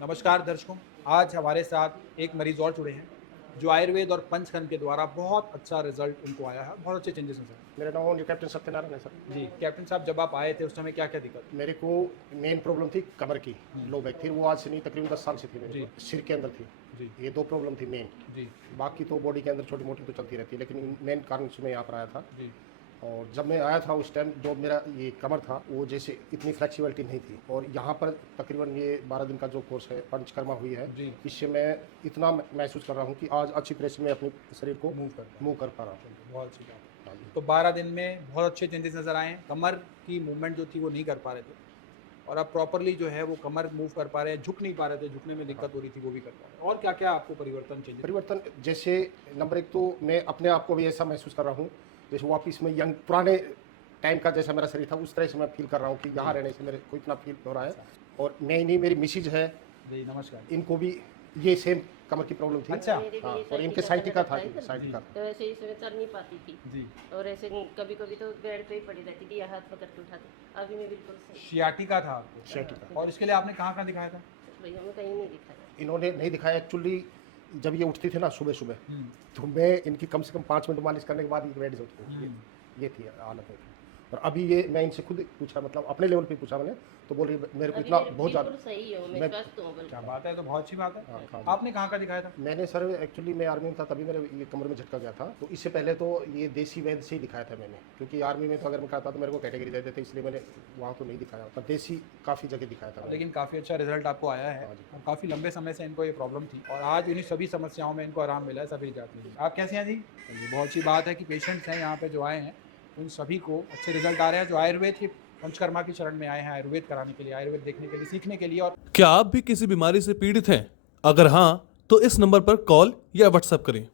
नमस्कार दर्शकों, आज हमारे साथ एक मरीज और जुड़े हैं जो आयुर्वेद और पंचकर्म के द्वारा बहुत अच्छा रिजल्ट उनको आया है, बहुत अच्छे चेंजेस नजर आए। मेरा नाम कैप्टन सत्यनारायण है सर। जी कैप्टन साहब, जब आप आए थे उस समय क्या क्या दिक्कत? मेरे को मेन प्रॉब्लम थी कमर की, लो बैक थी। वो आज से नहीं, तकरीबन 10 साल से थी। मेरे जी। को सिर के अंदर थी। जी ये दो प्रॉब्लम थी मेन। जी बाकी तो बॉडी के अंदर छोटी मोटी तो चलती रहती है, लेकिन मेन कारण से मैं यहाँ पर आया था। जी और जब मैं आया था उस टाइम जो मेरा ये कमर था वो जैसे इतनी फ्लेक्सिबिलिटी नहीं थी। और यहाँ पर तकरीबन ये 12 दिन का जो कोर्स है, पंचकर्मा हुई है, जी। इससे मैं इतना महसूस कर रहा हूँ कि आज अच्छी तरह से मैं अपने शरीर को मूव कर पा रहा हूँ। बहुत अच्छी बात है। हाँ जी। तो 12 दिन में बहुत अच्छे चेंजेस नजर आए हैं। कमर की मूवमेंट जो थी वो नहीं कर पा रहे थे और अब प्रॉपरली जो है वो कमर मूव कर पा रहे हैं, झुक नहीं पा रहे थे, झुकने में दिक्कत हो रही थी वो भी कर पा रहे हैं। और क्या क्या आपको परिवर्तन चेंजेस? परिवर्तन जैसे नंबर एक तो मैं अपने आप को भी ऐसा महसूस कर रहा हूँ जैसे वापस में यंग पुराने टाइम का जैसा मेरा शरीर था उस तरह से मैं फील कर रहा हूँ कि यहाँ रहने से मेरे को इतना फील हो रहा है। और नहीं मेरी मिसेज है, जी नमस्कार। इनको भी ये सेम कमर की प्रॉब्लम थी। अच्छा। हाँ, और इनके साइटिका था, साइटिका। तो ऐसे ही इसमें चल नहीं पाती थी जी और ऐसे कभी कभी तो बेड पे ही पड़ी रहती थी या हाथ पकड़ के उठाती। अभी मैं बिल्कुल सही। सियाटिका था आपको? साइटिका। और इसके लिए आपने कहाँ कहाँ दिखाया था? भैया मैं कहीं नहीं दिखाया। इन्होंने नहीं दिखाया एक्चुअली। जब ये उठती थी ना सुबह सुबह, हम्म, तो मैं इनकी कम से कम 5 मिनट मालिश करने के बाद ये बैठ जाती थी। ये थी हालत है। और अभी ये मैं इनसे खुद पूछा, मतलब अपने लेवल पे पूछा मैंने, तो बोल रही मेरे को अभी इतना मेरे बहुत ज़्यादा। बिल्कुल सही हो, मैं मैं- स्वस्थ हूँ बिल्कुल। क्या बात है, तो बहुत अच्छी बात है। हाँ, हाँ। आपने कहाँ का दिखाया था? मैंने सर एक्चुअली मैं आर्मी में था, तभी मेरे ये कमर में झटका गया था। तो इससे पहले तो ये देसी वैद्य से ही दिखाया था मैंने, क्योंकि आर्मी में तो अगर मैं कहता तो मेरे को कैटेगरी देते थे, इसलिए मैंने वहाँ तो नहीं दिखाया, पर देसी काफ़ी जगह दिखाया था मैंने। लेकिन काफ़ी अच्छा रिजल्ट आपको आया है हाँ जी। और काफ़ी लंबे समय से इनको ये प्रॉब्लम थी और आज इन्हीं सभी समस्याओं में इनको आराम मिला है, सभी जात में। आप कैसे हैं जी? जी बहुत अच्छी बात है कि पेशेंट्स हैं यहाँ पे जो आए हैं उन सभी को अच्छे रिजल्ट आ रहे हैं, जो आयुर्वेद की पंचकर्मा की शरण में आए हैं आयुर्वेद कराने के लिए, आयुर्वेद देखने के लिए, सीखने के लिए। और क्या आप भी किसी बीमारी से पीड़ित हैं? अगर हाँ, तो इस नंबर पर कॉल या व्हाट्सएप करें।